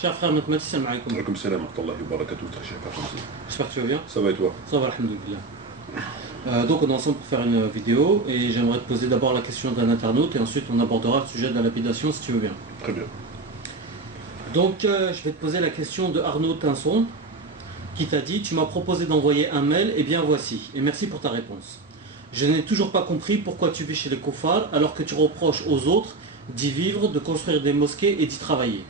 Cher frère Mehmet, salam alaikum. Alaikum salam wa rahmatullahi wa barakatuh, très cher frère Ramzi. J'espère que tu vas bien. Ça va et toi? Ça va, alhamdoulilah. Donc on est ensemble pour faire une vidéo et j'aimerais te poser d'abord la question d'un internaute et ensuite on abordera le sujet de la lapidation si tu veux bien. Très bien. Donc je vais te poser la question de Arnaud Tinson qui t'a dit: tu m'as proposé d'envoyer un mail, et bien voici, et merci pour ta réponse. Je n'ai toujours pas compris pourquoi tu vis chez les koufars alors que tu reproches aux autres d'y vivre, de construire des mosquées et d'y travailler.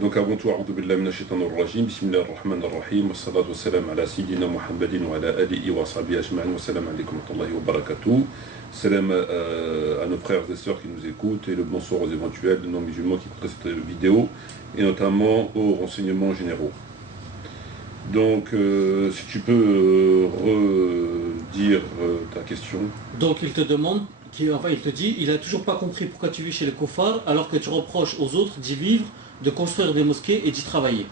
Donc avant tout, a'udhu billahi minash shaitanir rajim, bismillahir rahmanir rahim, wa salatu wa salam ala sayyidina Muhammadin wa ala alihi wa sahbihi ajma'in, wa salam alaikum wa rahmatullahi wa barakatuh. Salam à nos frères et sœurs qui nous écoutent et le bonsoir aux éventuels non-musulmans qui écouteraient cette vidéo et notamment aux renseignements généraux. Donc si tu peux redire ta question. Donc il te demande, il te dit, il a toujours pas compris pourquoi tu vis chez les koufars alors que tu reproches aux autres d'y vivre, de construire des mosquées et d'y travailler.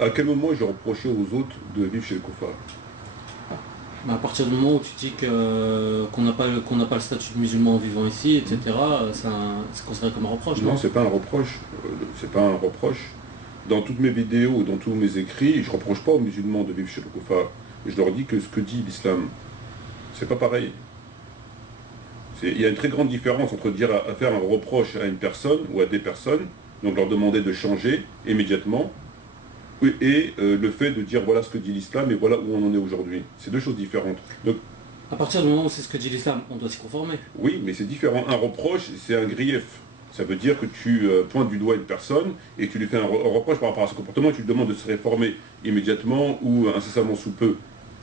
À quel moment j'ai reproché aux autres de vivre chez les koufars? À partir du moment où tu dis qu'on n'a pas le statut de musulman en vivant ici, etc., c'est considéré comme un reproche, non? Non, c'est pas un reproche. C'est pas un reproche. Dans toutes mes vidéos, dans tous mes écrits, je ne reproche pas aux musulmans de vivre chez le koufar. Je leur dis que ce que dit l'islam, c'est pas pareil. Il y a une très grande différence entre dire à faire un reproche à une personne ou à des personnes, donc leur demander de changer immédiatement, et le fait de dire voilà ce que dit l'islam et voilà où on en est aujourd'hui. C'est deux choses différentes. Donc, à partir du moment où c'est ce que dit l'islam, on doit s'y conformer. Oui, mais c'est différent. Un reproche, c'est un grief. Ça veut dire que tu pointes du doigt une personne et que tu lui fais un reproche par rapport à ce comportement et tu lui demandes de se réformer immédiatement ou incessamment sous peu.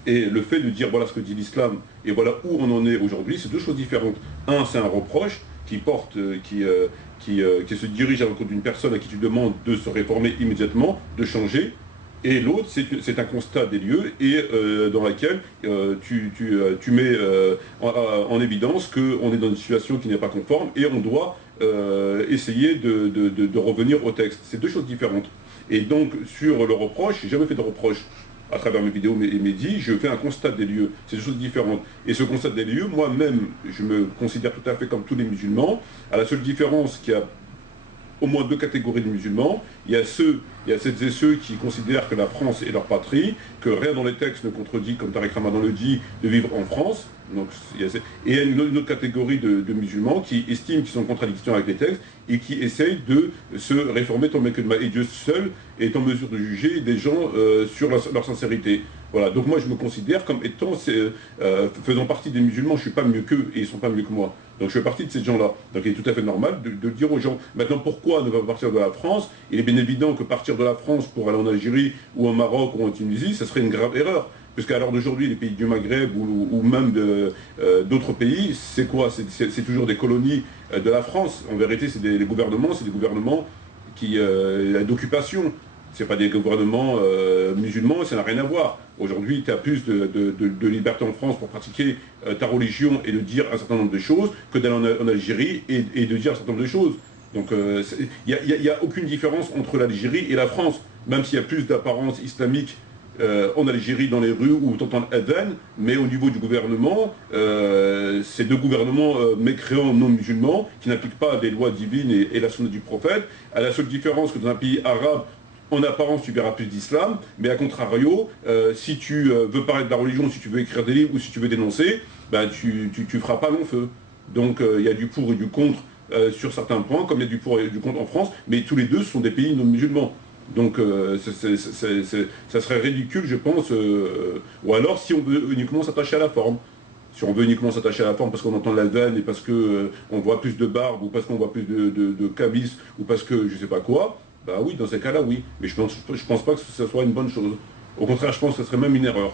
Et le fait de dire voilà ce que dit l'islam et voilà où on en est aujourd'hui, c'est deux choses différentes. Un, c'est un reproche qui porte, qui se dirige à l'encontre d'une personne à qui tu demandes de se réformer immédiatement, de changer. Et l'autre, c'est un constat des lieux et dans laquelle tu mets en évidence qu'on est dans une situation qui n'est pas conforme et on doit essayer de revenir au texte. C'est deux choses différentes. Et donc, sur le reproche, j'ai jamais fait de reproche à travers mes vidéos et mes dits, je fais un constat des lieux. C'est deux choses différentes. Et ce constat des lieux, moi-même, je me considère tout à fait comme tous les musulmans, à la seule différence qu'il y a au moins deux catégories de musulmans. Il y a celles et ceux qui considèrent que la France est leur patrie, que rien dans les textes ne contredit, comme Tariq Ramadan le dit, de vivre en France. Donc, et il y a une autre catégorie de musulmans qui estiment qu'ils sont en contradiction avec les textes et qui essayent de se réformer tant bien que mal. Et Dieu seul est en mesure de juger des gens sur leur sincérité. Voilà, donc moi je me considère comme étant, faisant partie des musulmans, je ne suis pas mieux qu'eux et ils ne sont pas mieux que moi. Donc je fais partie de ces gens-là. Donc il est tout à fait normal de dire aux gens, maintenant pourquoi ne pas partir de la France? Il est bien évident que partir de la France pour aller en Algérie ou au Maroc ou en Tunisie, ça serait une grave erreur. Puisqu'à l'heure d'aujourd'hui, les pays du Maghreb ou même d'autres pays, c'est quoi? C'est toujours des colonies de la France. En vérité, c'est des gouvernements d'occupation. Ce n'est pas des gouvernements musulmans, ça n'a rien à voir. Aujourd'hui, tu as plus de liberté en France pour pratiquer ta religion et de dire un certain nombre de choses que d'aller en Algérie et de dire un certain nombre de choses. Donc il n'y a aucune différence entre l'Algérie et la France, même s'il y a plus d'apparence islamique en Algérie dans les rues où tu entends Adhan, mais au niveau du gouvernement, c'est deux gouvernements mécréants non musulmans qui n'appliquent pas des lois divines et la sunna du prophète, à la seule différence que dans un pays arabe, en apparence, tu verras plus d'islam, mais à contrario, si tu veux parler de la religion, si tu veux écrire des livres ou si tu veux dénoncer, ben, tu feras pas long feu. Donc il y a du pour et du contre sur certains points, comme il y a du pour et du contre en France, mais tous les deux sont des pays non musulmans. Donc ça serait ridicule, je pense, ou alors si on veut uniquement s'attacher à la forme. Si on veut uniquement s'attacher à la forme parce qu'on entend la veine et parce qu'on voit plus de barbe ou parce qu'on voit plus de cabis ou parce que je sais pas quoi, bah oui, dans ces cas-là, oui. Mais je pense pas que ce soit une bonne chose. Au contraire, je pense que ce serait même une erreur.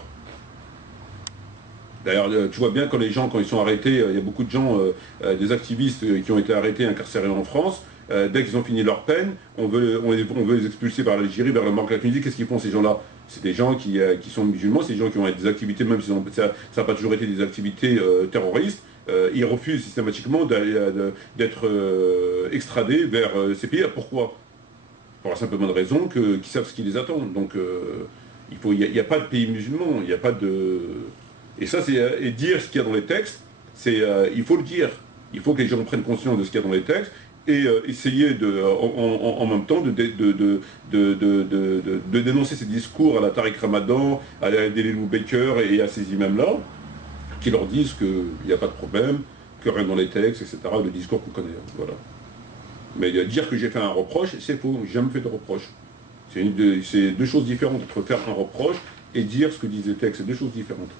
D'ailleurs, tu vois bien quand les gens, quand ils sont arrêtés, il y a beaucoup de gens, des activistes qui ont été arrêtés, incarcérés en France, dès qu'ils ont fini leur peine, on veut les expulser vers l'Algérie, vers le Maroc, la Tunisie. Qu'est-ce qu'ils font ces gens-là? C'est des gens qui sont musulmans, c'est des gens qui ont des activités, même si ça n'a pas toujours été des activités terroristes. Ils refusent systématiquement d'être extradés vers ces pays. Pourquoi? Pour la simple bonne raison qu'ils savent ce qui les attend. Donc il n'y a pas de pays musulman, il n'y a pas de... Et ça, dire ce qu'il y a dans les textes, il faut le dire. Il faut que les gens prennent conscience de ce qu'il y a dans les textes et essayer en même temps de dénoncer ces discours à la Tariq Ramadan, à Delilou Baker et à ces imams-là, qui leur disent qu'il n'y a pas de problème, que rien dans les textes, etc., le discours qu'on connaît. Voilà. Mais dire que j'ai fait un reproche, c'est faux, j'ai jamais fait de reproche. C'est deux choses différentes entre faire un reproche et dire ce que disent les textes, c'est deux choses différentes.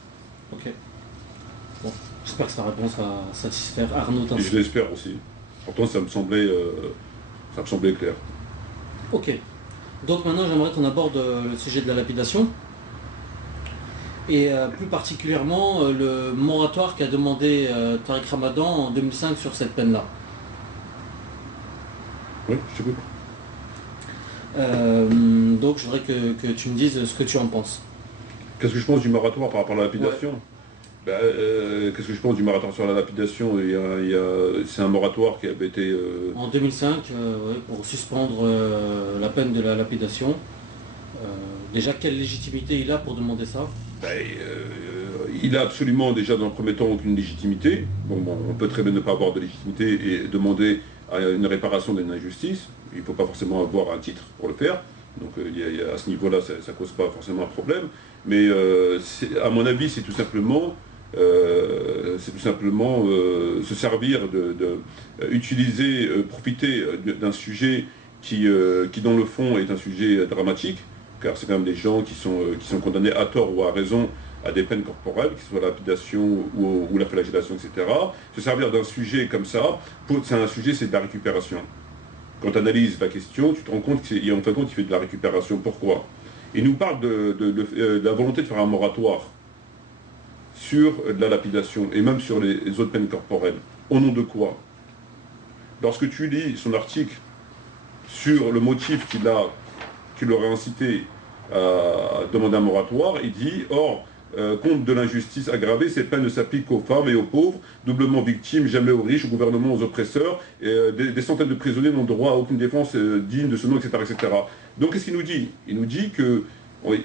Ok. Bon, j'espère que sa réponse va satisfaire Arnaud Tinson. Et je l'espère aussi. Pourtant, ça me semblait clair. Ok. Donc maintenant, j'aimerais qu'on aborde le sujet de la lapidation. Et plus particulièrement le moratoire qu'a demandé Tariq Ramadan en 2005 sur cette peine-là. Oui, je sais pas. Donc je voudrais que tu me dises ce que tu en penses. Qu'est-ce que je pense du moratoire par rapport à la lapidation? Qu'est-ce que je pense du moratoire sur la lapidation? C'est un moratoire qui avait été... En 2005, pour suspendre la peine de la lapidation. Déjà, quelle légitimité il a pour demander ça? Il a absolument déjà dans le premier temps aucune légitimité. Bon, on peut très bien ne pas avoir de légitimité et demander une réparation d'une injustice. Il ne faut pas forcément avoir un titre pour le faire. Donc à ce niveau-là, ça ne cause pas forcément un problème. Mais à mon avis, c'est tout simplement se servir utiliser, profiter d'un sujet qui dans le fond est un sujet dramatique, car c'est quand même des gens qui sont condamnés à tort ou à raison à des peines corporelles, que ce soit la lapidation ou la flagellation, etc. Se servir d'un sujet comme ça, c'est un sujet, c'est de la récupération. Quand tu analyses la question, tu te rends compte qu'en fin de compte, il fait de la récupération. Pourquoi? Il nous parle de la volonté de faire un moratoire sur de la lapidation et même sur les autres peines corporelles. Au nom de quoi? Lorsque tu lis son article sur le motif qui l'aurait incité à demander un moratoire, il dit « Or, compte de l'injustice aggravée, ces peines ne s'appliquent qu'aux femmes et aux pauvres, doublement victimes, jamais aux riches, au gouvernement, aux oppresseurs, et des centaines de prisonniers n'ont droit à aucune défense digne de ce nom, etc. etc. » Donc qu'est-ce qu'il nous dit? Il nous dit qu'il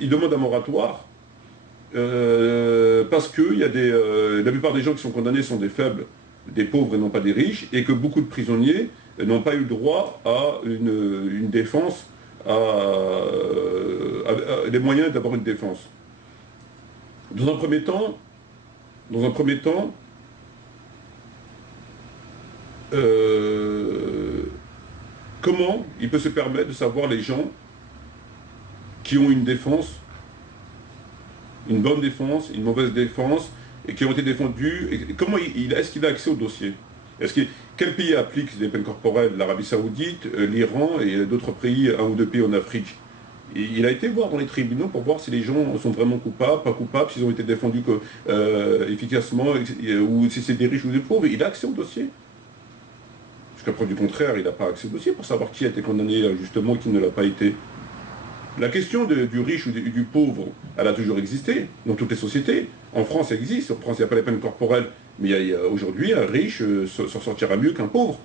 demande un moratoire parce que la plupart des gens qui sont condamnés sont des faibles, des pauvres et non pas des riches, et que beaucoup de prisonniers n'ont pas eu droit à une défense, les moyens d'avoir une défense. Dans un premier temps, comment il peut se permettre de savoir les gens qui ont une défense, une bonne défense, une mauvaise défense, et qui ont été défendus, et comment est-ce qu'il a accès au dossier? Quel pays applique les peines corporelles? L'Arabie Saoudite, l'Iran et d'autres pays, un ou deux pays en Afrique. Il a été voir dans les tribunaux pour voir si les gens sont vraiment coupables, pas coupables, s'ils ont été défendus efficacement, ou si c'est des riches ou des pauvres. Il a accès au dossier. Jusqu'à preuve du contraire, il n'a pas accès au dossier pour savoir qui a été condamné justement, qui ne l'a pas été. La question du riche ou du pauvre, elle a toujours existé dans toutes les sociétés. En France, ça existe. En France, il n'y a pas les peines corporelles. Mais aujourd'hui, un riche s'en sortira mieux qu'un pauvre,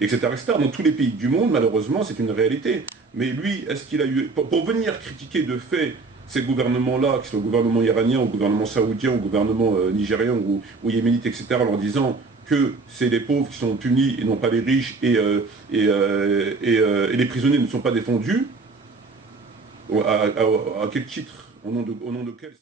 etc., etc. Dans tous les pays du monde, malheureusement, c'est une réalité. Mais lui, est-ce qu'il a eu... Pour venir critiquer de fait ces gouvernements-là, que ce soit le gouvernement iranien, ou le gouvernement saoudien, ou le gouvernement nigérian, ou yéménite, etc., en disant que c'est les pauvres qui sont punis et non pas les riches, et les prisonniers ne sont pas défendus, à quel titre? Au nom de quel...